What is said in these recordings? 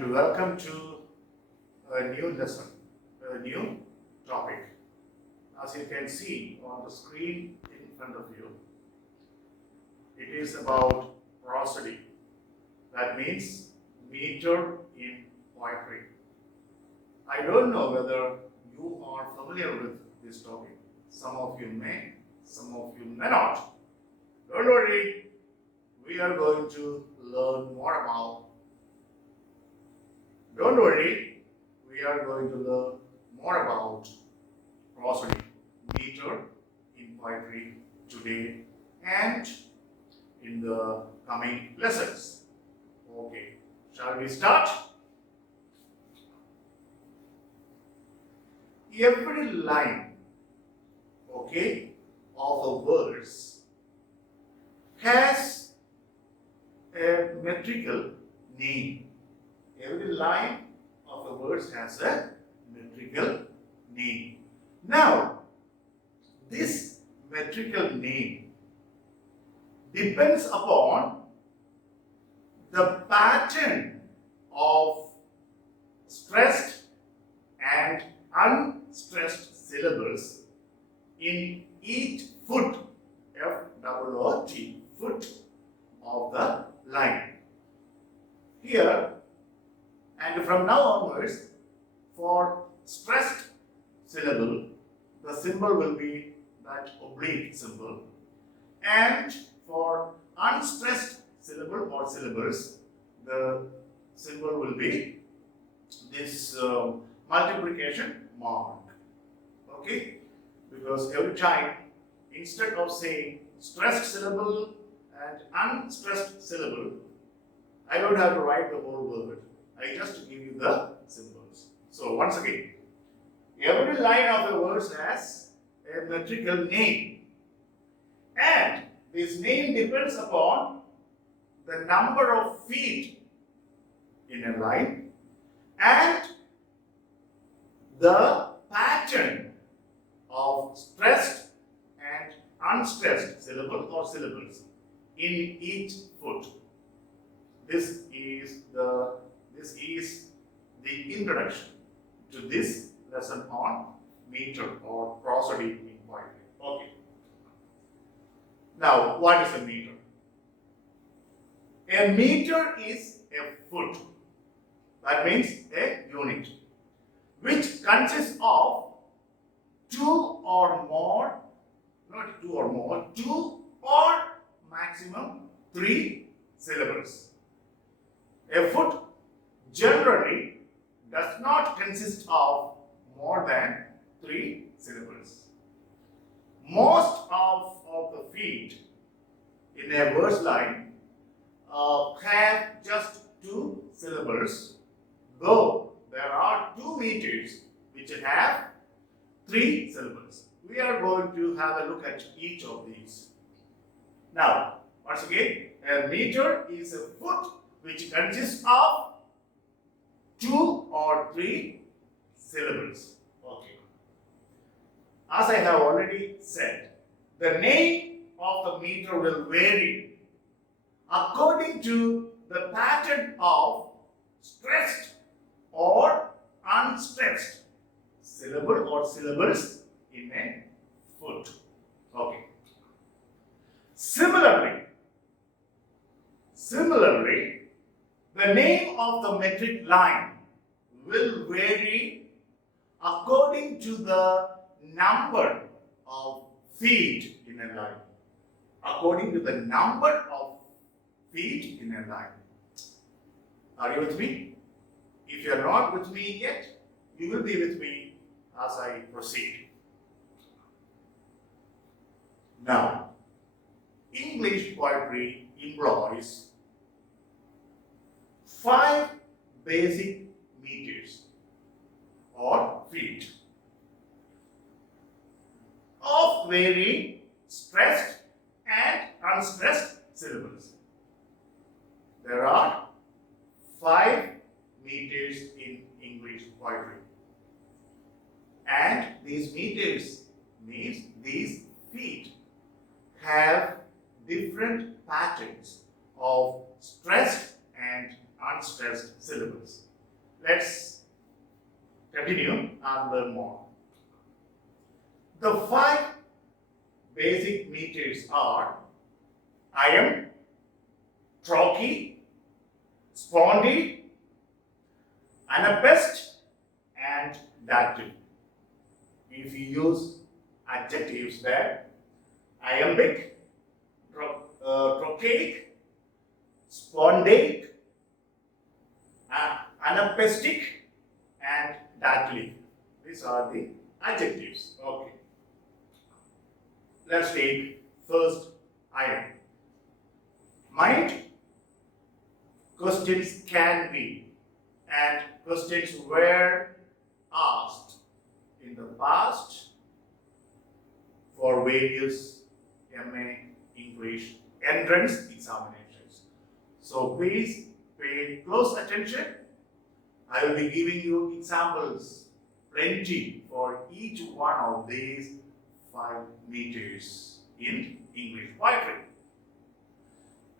and welcome to a new lesson, a new topic. As you can see on the screen in front of you, it is about prosody. That means meter in poetry. I don't know whether you are familiar with this topic. Some of you may, some of you may not. Don't worry, we are going to learn more about. Don't worry, we are going to learn more about prosody, meter in poetry today and in the coming lessons. Okay, shall we start? Every line, okay, of a verse has a metrical name. Every line of a verse has a metrical name. Now, this metrical name depends upon the pattern of stressed and unstressed syllables in each foot, F-O-O-T, foot of the line. Here, and from now onwards, for stressed syllable, the symbol will be that oblique symbol, and for unstressed syllable or syllables, the symbol will be this multiplication mark. Okay? Because every time, instead of saying stressed syllable and unstressed syllable, I don't have to write the whole word. I just give you the symbols. So once again, every line of a verse has a metrical name, and this name depends upon the number of feet in a line and the pattern of stressed and unstressed syllable or syllables in each foot. This is the introduction to this lesson on meter or prosody in poetry. Okay. Now, what is a meter? A meter is a foot. That means a unit, which consists of two or maximum three syllables. A foot generally does not consist of more than three syllables. Most of the feet in a verse line have just two syllables, though there are 2 meters which have three syllables. We are going to have a look at each of these. Now, once again, a meter is a foot which consists of 2 or 3 syllables. Okay. As I have already said, the name of the meter will vary according to the pattern of stressed or unstressed syllable or syllables in a foot. Okay. Similarly, the name of the metric line will vary according to the number of feet in a line. According to the number of feet in a line. Are you with me? If you are not with me yet, you will be with me as I proceed. Now, English poetry employs 5 basic meters or feet of varying stressed and unstressed syllables. There are 5 meters in English poetry, and these meters means these feet have different patterns of stressed and unstressed syllables. Let's continue and learn more. The 5 basic meters are iamb, trochee, spondy, anapest, and dactyl. If you use adjectives there, iambic, trochaic, spondaic, anapestic, and dactylic. These are the adjectives. Okay. Let's take first iamb. Mind questions can be and questions were asked in the past for various MA English entrance examinations. So please pay close attention. I will be giving you examples, plenty for each one of these 5 meters in English poetry.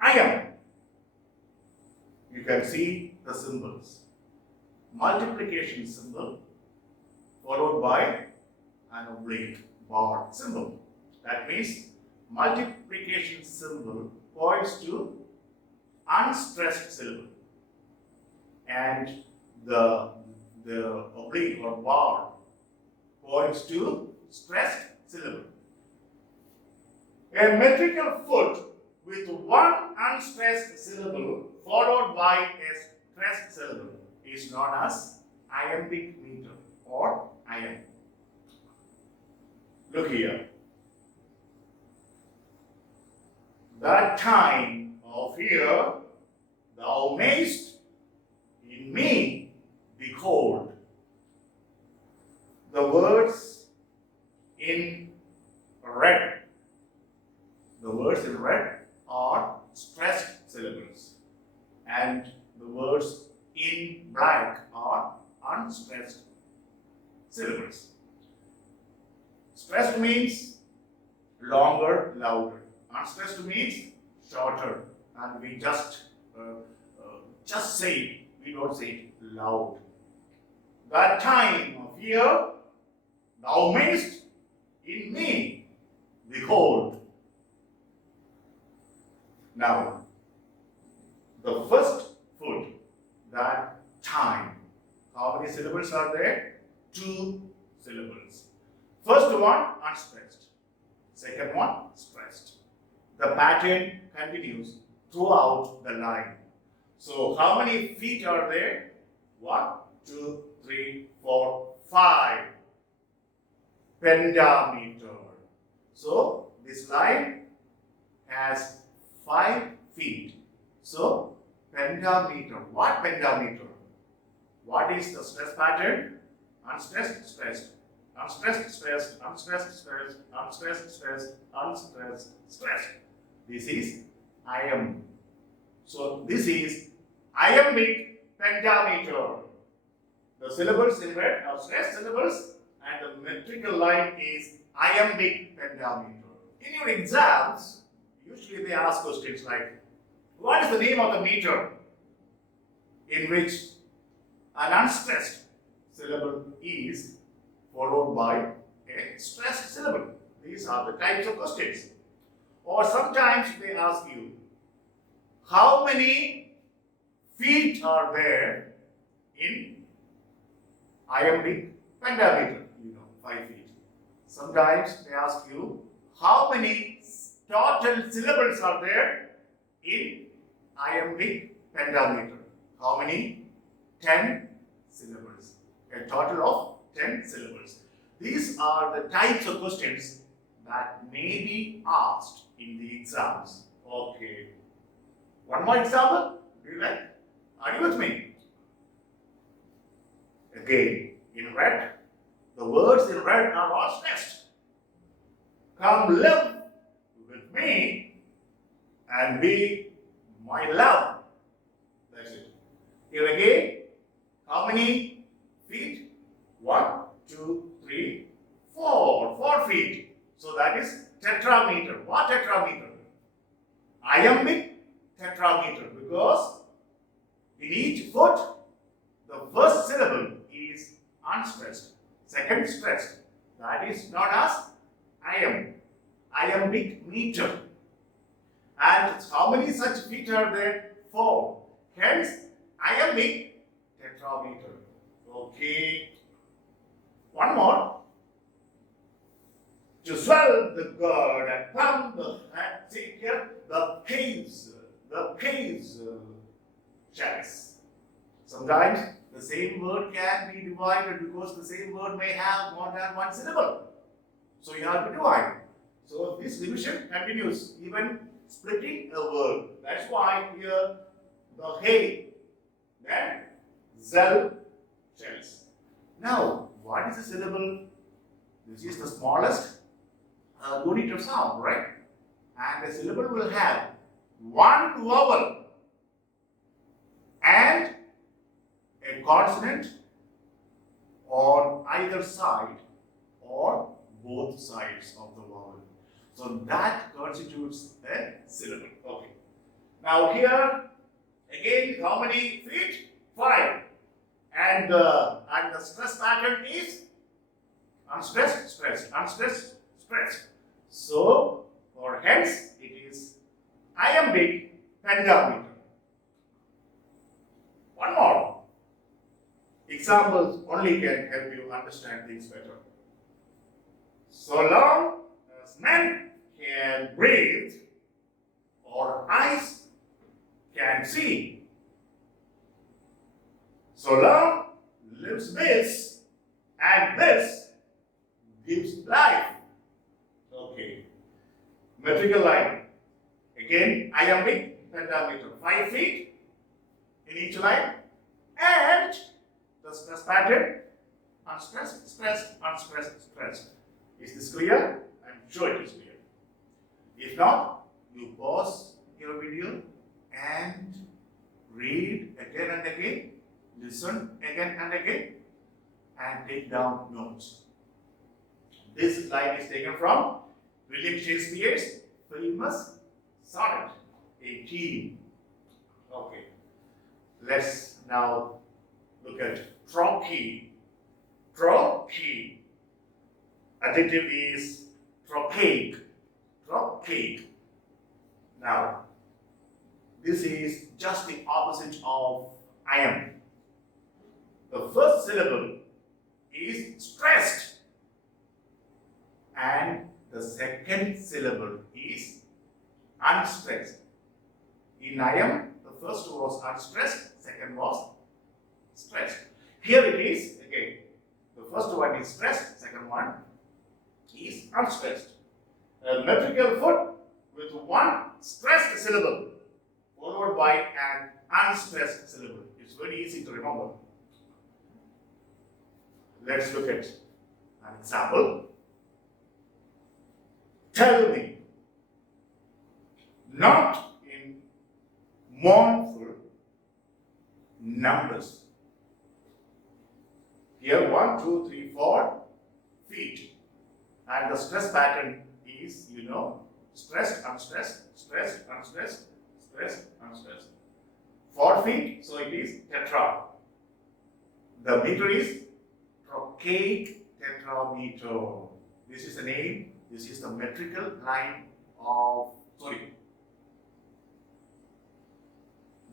Iamb. You can see the symbols. Multiplication symbol followed by an oblique bar symbol. That means multiplication symbol points to unstressed syllable, and the oblique or bar points to stressed syllable. A metrical foot with one unstressed syllable followed by a stressed syllable is known as iambic meter or iamb. Look here. That time of year thou mayst in me behold. The words in red. The words in red are stressed syllables, and the words in black are unstressed syllables. Stressed means longer, louder. Unstressed means shorter, and we just say it. We don't say it loud. That time of year thou mayst in me behold. Now, the first foot, that time. How many syllables are there? 2 syllables. First one unstressed. Second one stressed. The pattern continues throughout the line. So, how many feet are there? 1, 2, 3, 4, 5. Pentameter. So, this line has 5 feet. So, pentameter. What pentameter? What is the stress pattern? Unstressed, stressed. Unstressed, stressed. Unstressed, stressed. Unstressed, stressed. Unstressed, stressed. This is iamb. So, this is iambic pentameter. The syllables in red are stressed syllables, and the metrical line is iambic pentameter. In your exams, usually they ask questions like, what is the name of the meter in which an unstressed syllable is followed by a stressed syllable? These are the types of questions. Or sometimes they ask you, how many feet are there in iambic pentameter? 5 feet. Sometimes they ask you, how many total syllables are there in iambic pentameter? How many? 10 syllables. A total of 10 syllables. These are the types of questions that may be asked in the exams. Okay. One more example. Do you like? Are you with me? Again, in red, the words in red are all stressed. Come live with me and be my love. That's it. Here again, how many feet? 1, 2, 3, 4. 4 feet. So that is tetrameter. What tetrameter? Iambic tetrameter, because in each foot, the first unstressed. Second, stressed. That is known as iambic meter. And how many such feet are there? 4. Hence, iambic tetrameter. Okay. One more. To swell the gourd and plumb the head. See here, the pace checks. Sometimes the same word can be divided because the same word may have more than one syllable. So you have to divide. So this division continues, even splitting a word. That's why here the hay, then zel, shells. Now, what is a syllable? This is the smallest unit of sound, right? And a syllable will have one vowel and a consonant on either side or both sides of the vowel. So that constitutes a syllable. Okay. Now here again, how many feet? 5. And the stress pattern is unstressed, stressed, unstressed, stressed. So, or hence, it is iambic pentameter. One more. Examples only can help you understand things better. So long as men can breathe or eyes can see, so long lives this, and this gives life. Okay. Metrical line. Again, iambic pentameter. 5 feet in each line. And the stress pattern, unstressed, stressed, unstressed, stressed. Is this clear? I'm sure it is clear. If not, you pause your video and read again and again, listen again and again, and take down notes. This line is taken from William Shakespeare's famous sonnet 18. Okay, let's now look at trochee. Trochee. Adjective is trochaic. Trochaic. Now, this is just the opposite of iamb. The first syllable is stressed, and the second syllable is unstressed. In iamb, the first was unstressed, second was stressed. Here it is again. The first one is stressed, second one is unstressed. A metrical foot with one stressed syllable followed by an unstressed syllable. It's very easy to remember. Let's look at an example. Tell me, not in mournful numbers. Here 1, 2, 3, 4 feet. And the stress pattern is, stressed, unstressed, stressed, unstressed, stressed, unstressed. 4 feet, so it is tetra. The meter is trochaic tetrameter. This is the name, this is the metrical line of,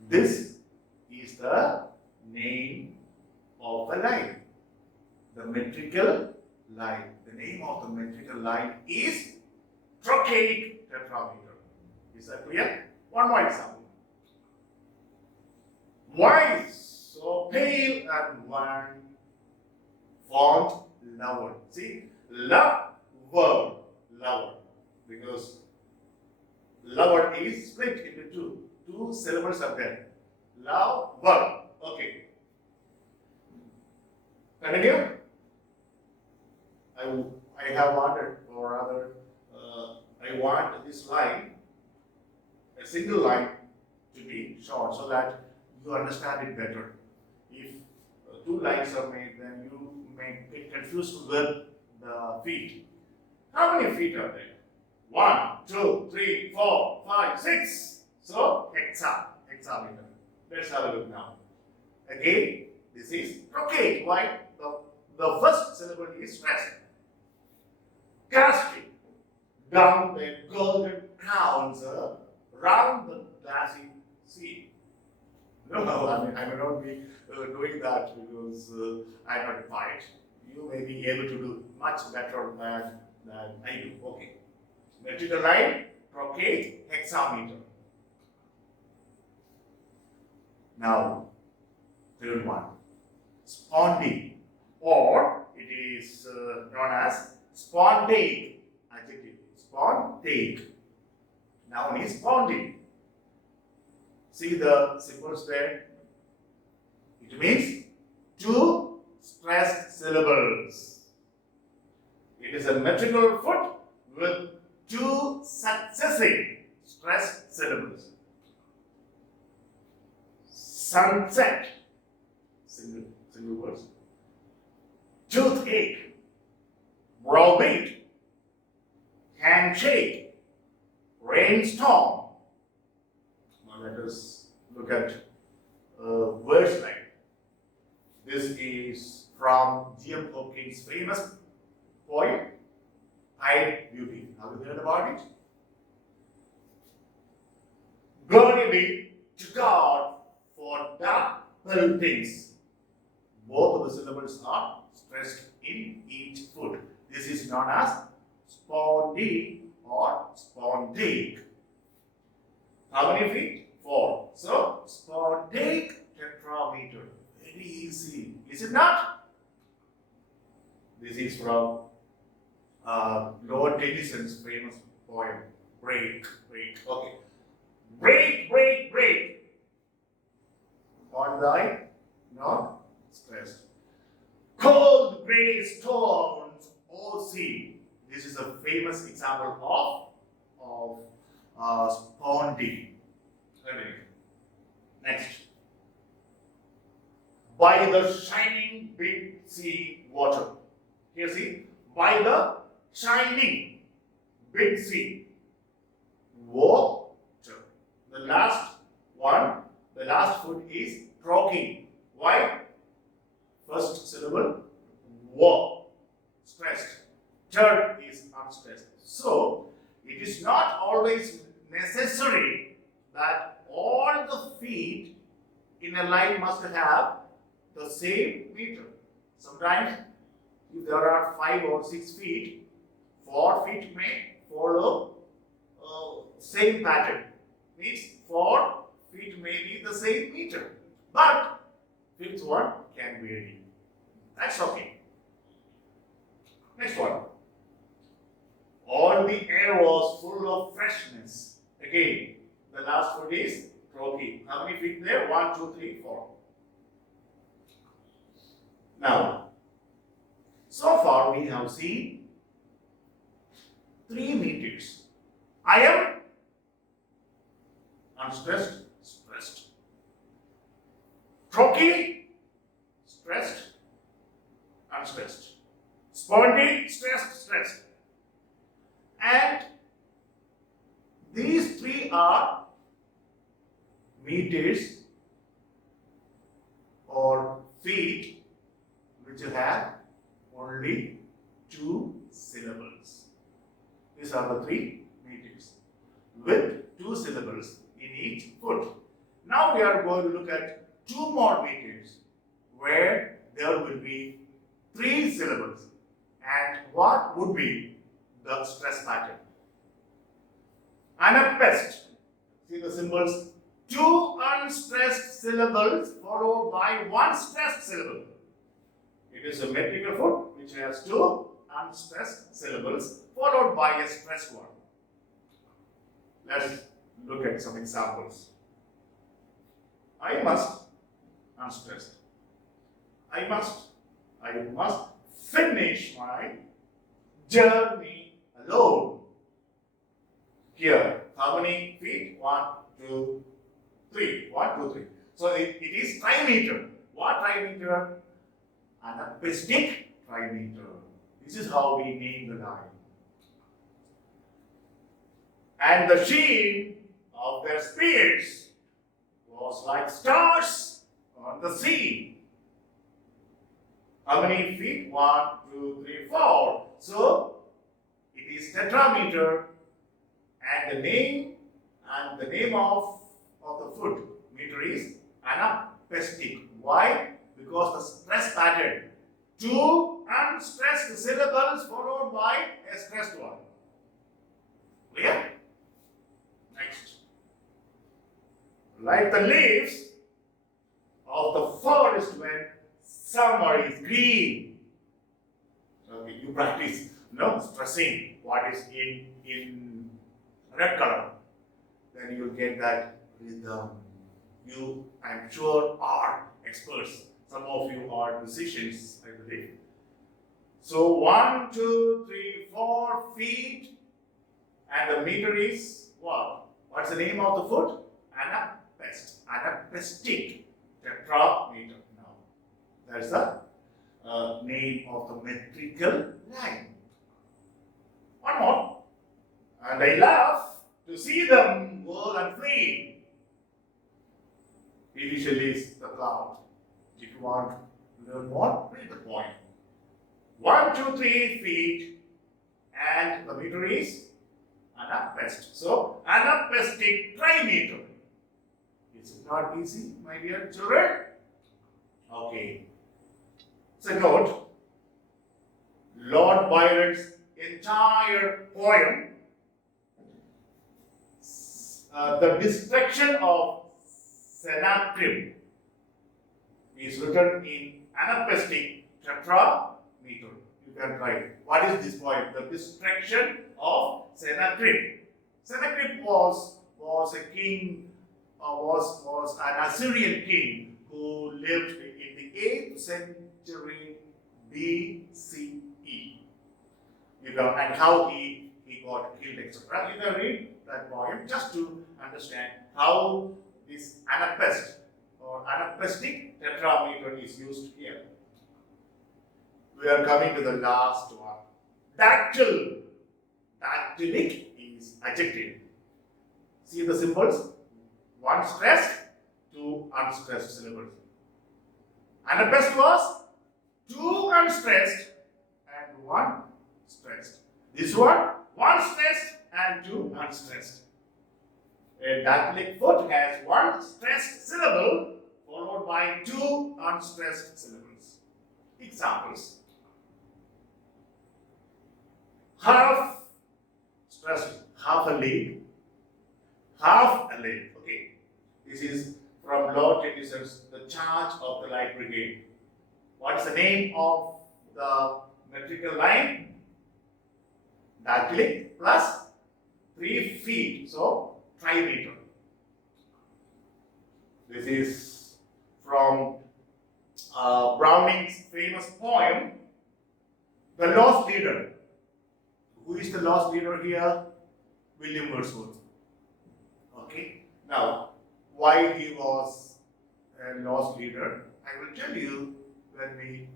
this is the name of the line. The metrical line. The name of the metrical line is trochaic tetrameter. Is that clear? One more example. Why so pale and wan, font lower? See, lover, because lower is split into two. 2 syllables are there. Lover. Okay. Continue. I have wanted, or rather, I want this line, a single line, to be short so that you understand it better. If 2 lines are made, then you may get confused with the feet. How many feet are there? 1, 2, 3, 4, 5, 6. So, hexameter. Let's have a look now. Again, this is trochaic. Why? The the first syllable is stressed. Casting down their golden crowns round the glassy sea. No, I may not be doing that because I am not a poet. You may be able to do much better than I do. Okay. Metrical line, trocade, hexameter. Now, third one, spondy, or it is known as spontate. Adjective, spontate. Noun is spondy. See the symbols there? It means two stressed syllables. It is a metrical foot with two successive stressed syllables. Sunset, single words. Toothache, browbeat, handshake, rainstorm. Now let us look at words like this is from G.M. Hopkins' famous poem, Hide Beauty. Have you heard about it? Glory be to God for double things. Both of the syllables are stressed in each foot. This is known as spondy or spontate. How many feet? 4. So, spontate tetrameter. Very easy. Is it not? This is from Lord Tennyson's famous poem, Break. Okay. Break. On thy, not stressed. Cold grey stones, O sea. This is a famous example of spondy. Next. By the shining big sea water. Here see, by the shining big sea water. The last one, the last foot is croaking. Why? First syllable, wa, stressed. Third is unstressed. So, it is not always necessary that all the feet in a line must have the same meter. Sometimes, if there are 5 or 6 feet, 4 feet may follow same pattern. Means 4 feet may be the same meter. But fifth one can vary. That's okay. Next one. All the air was full of freshness. Again, the last foot is croaky. How many feet there? 1, 2, 3, 4. Now, so far we have seen 3 meters. I am unstressed, stressed. Croaky, stressed, unstressed. Spondy, stressed, stressed. And these 3 are meters or feet which have only 2 syllables. These are the 3 meters with 2 syllables in each foot. Now we are going to look at 2 more meters where there will be 3 syllables. And what would be the stress pattern? Anapest. See the symbols? 2 unstressed syllables followed by 1 stressed syllable. It is a metrical foot which has 2 unstressed syllables followed by a stressed one. Let's look at some examples. I must, unstressed. I must finish my journey alone. Here, how many feet? 1, 2, 3. 1, 2, 3. So it is trimeter. What trimeter? Anapistic trimeter. This is how we name the line. And the sheen of their spears was like stars on the sea. How many feet? 1, 2, 3, 4. So it is tetrameter, and the name of the foot meter is anapestic. Why? Because the stress pattern. 2 unstressed syllables followed by a stressed one. Clear? Next. Like the leaves of the forest when summer is green. Okay, you practice stressing what is in red color. Then you'll get that rhythm. You, I'm sure, are experts. Some of you are musicians, I believe. So 1, 2, 3, 4 feet, and the meter is what? What's the name of the foot? Anapestic tetrameter. Now, that's the name of the metrical line. One more. And I love to see them whirl and flee. Initially is the cloud. If you want to learn more, read the poem. 1, 2, 3 feet, and the meter is anapest. So, anapestic trimeter. Is it not easy, my dear children? Okay. So, note Lord Byron's entire poem, The Destruction of Sennacherib, is written in anapestic tetrameter. You can write. What is this poem? The Destruction of Sennacherib. Sennacherib was a king, was an Assyrian king who lived in the 8th century BCE. And how he got killed, etc. You can read that poem just to understand how this anapest or anapestic tetrameter is used here. We are coming to the last one. Dactyl. Dactylic is adjective. See the symbols? 1 stressed, 2 unstressed syllables. Anapest was 2 unstressed and 1 stressed. This one, 1 stressed and 2 unstressed. A dactylic foot has 1 stressed syllable followed by 2 unstressed syllables. Examples. Half stressed, half a leaf, half a leaf. Okay. This is from Lord Tennyson's The Charge of the Light Brigade. What is the name of the metrical line? Dactylic plus 3 feet. So, trimeter. This is from Browning's famous poem, The Lost Leader. Who is the lost leader here? William Wordsworth. Okay. Now, why he was a lost leader, I will tell you when we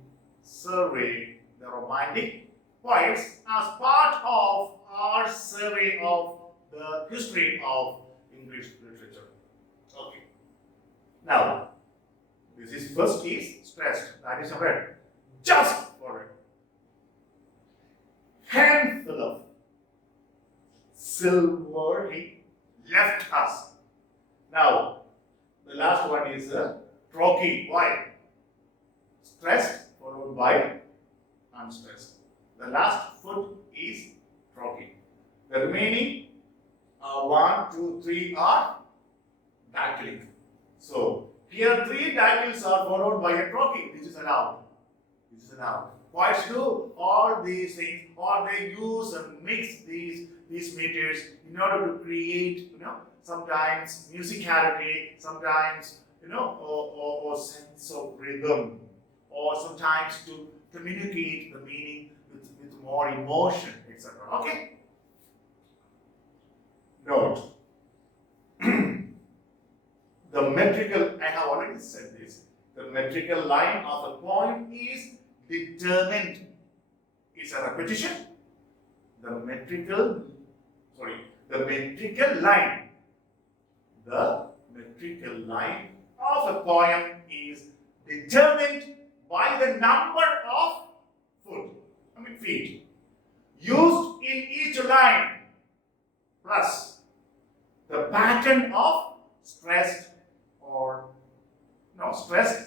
survey the romantic poets as part of our survey of the history of English literature. Okay. Now, this is first is stressed. That is read. Just for it. Handful of silver he left us. Now, the last one is trochee. Why? Stressed followed by unstressed. The last foot is trochee. The remaining 1, 2, 3 are dactylic. So, here 3 dactyls are followed by a trochee. This is allowed. This is allowed. Poets do all these things, or they use and mix these meters in order to create, sometimes musicality, sometimes, or sense of rhythm, or sometimes to communicate the meaning with more emotion, etc. Okay? Note. The metrical, I have already said this, the metrical line of the poem is determined. It's a repetition. The metrical line. The metrical line of a poem is determined by the number of feet used in each line plus the pattern of stressed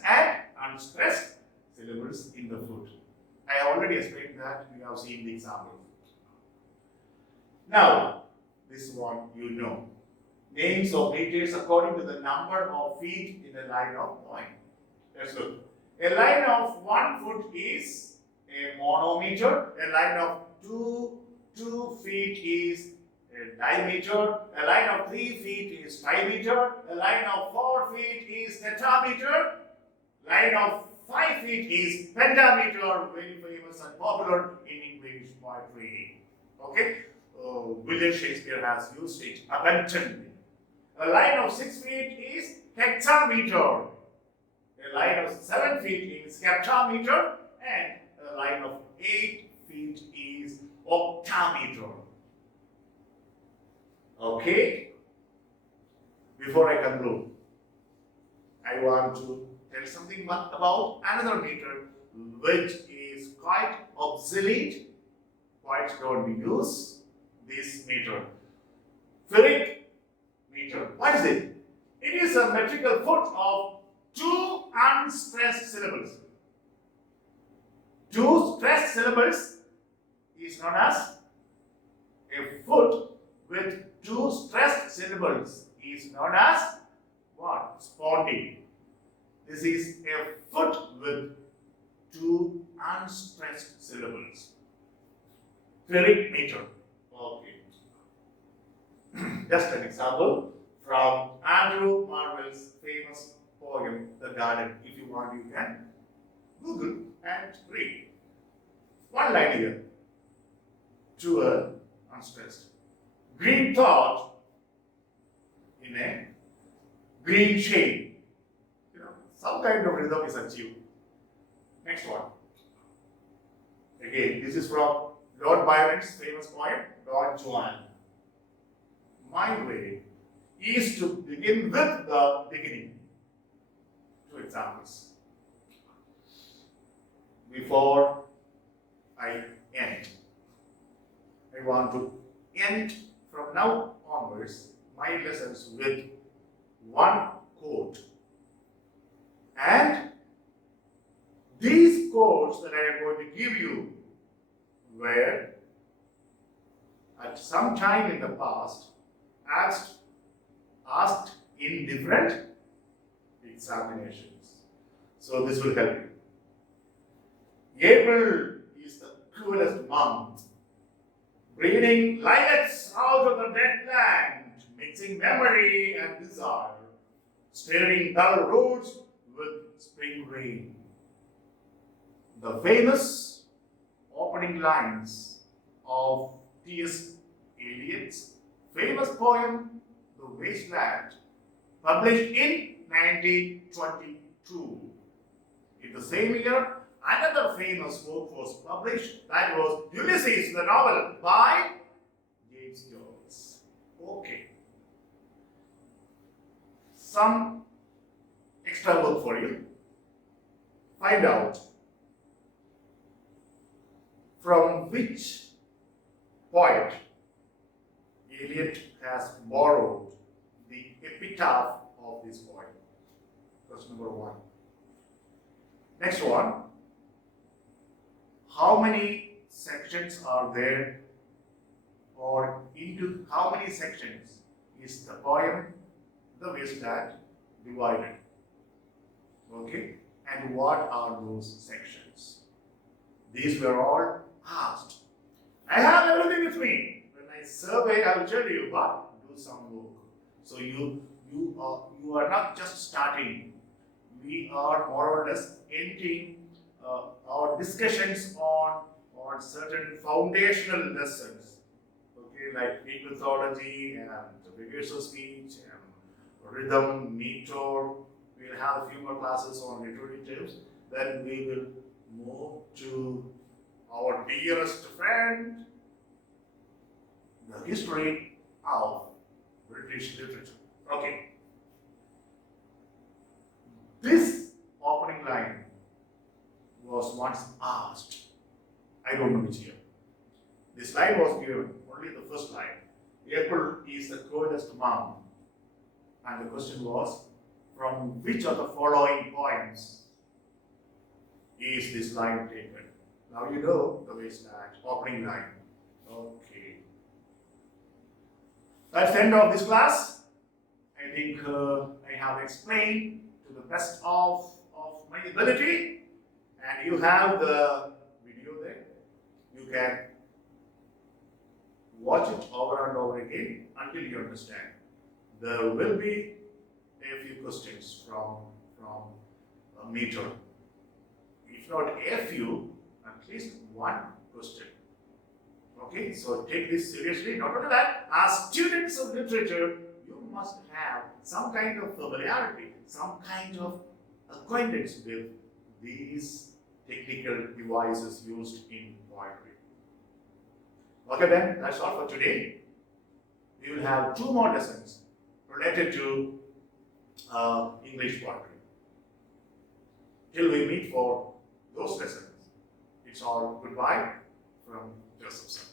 and unstressed syllables in the foot. I already explained that. We have seen the example. Now, this one you know. Names of meters according to the number of feet in a line of point. Let's look. A line of 1 foot is a monometer. A line of 2 feet is a diameter. A line of 3 feet is trimeter. A line of 4 feet is tetrameter. Line of 5 feet is pentameter, very famous and popular in English poetry. Okay? William Shakespeare has used it abundantly. A line of 6 feet is hexameter. A line of 7 feet is heptameter. And a line of 8 feet is octameter. Okay? Before I conclude, I want to tell something about another meter which is quite obsolete. Quite don't use this meter. Ferric meter. What is it? It is a metrical foot of 2 unstressed syllables. 2 stressed syllables is known as a foot with 2 stressed syllables is known as what? Spondee. This is a foot with 2 unstressed syllables. Ferric meter. Okay. Just an example from Andrew Marvell's famous poem, The Garden. If you want, you can Google and read. One line here. 2 unstressed. Green thought in a green shade. Some kind of rhythm is achieved. Next one. Again, this is from Lord Byron's famous poem, Don Juan. My way is to begin with the beginning. 2 examples. Before I end, I want to end from now onwards my lessons with one quote. And these quotes that I am going to give you were at some time in the past asked in different examinations. So this will help you. April is the cruelest month, breeding lilacs out of the dead land, mixing memory and desire, stirring dull roots with spring rain. The famous opening lines of T.S. Eliot's famous poem, The Wasteland, published in 1922. In the same year, another famous book was published, that was Ulysses, the novel by James Joyce. Okay. Some extra work for you. Find out from which poet Eliot has borrowed the epitaph of this poem. That's number 1. Next one. How many sections are there, or into how many sections is the poem The Wasteland divided? Okay, and what are those sections? These were all asked. I have everything with me. When I survey, I will tell you, but do some work. So you are not just starting. We are more or less ending our discussions on certain foundational lessons. Okay, like mythology and figures of speech and rhythm, meter. We'll have a few more classes on literary terms. Then we will move to our dearest friend, the history of British literature. Okay. This opening line was once asked, I don't know which year. This line was given, only the first line. April is the coldest month. And the question was, from which of the following poems is this line taken? Now you know the way it's that opening line. Okay. That's the end of this class. I think I have explained to the best of my ability, and you have the video there. You can watch it over and over again until you understand. There will be a few questions from a meter. If not a few, at least one question. Okay, so take this seriously. Not only that, as students of literature, you must have some kind of familiarity, some kind of acquaintance with these technical devices used in poetry. Okay then, that's all for today. We will have 2 more lessons related to English poetry. Till we meet for those lessons, it's all goodbye from Joseph Sir.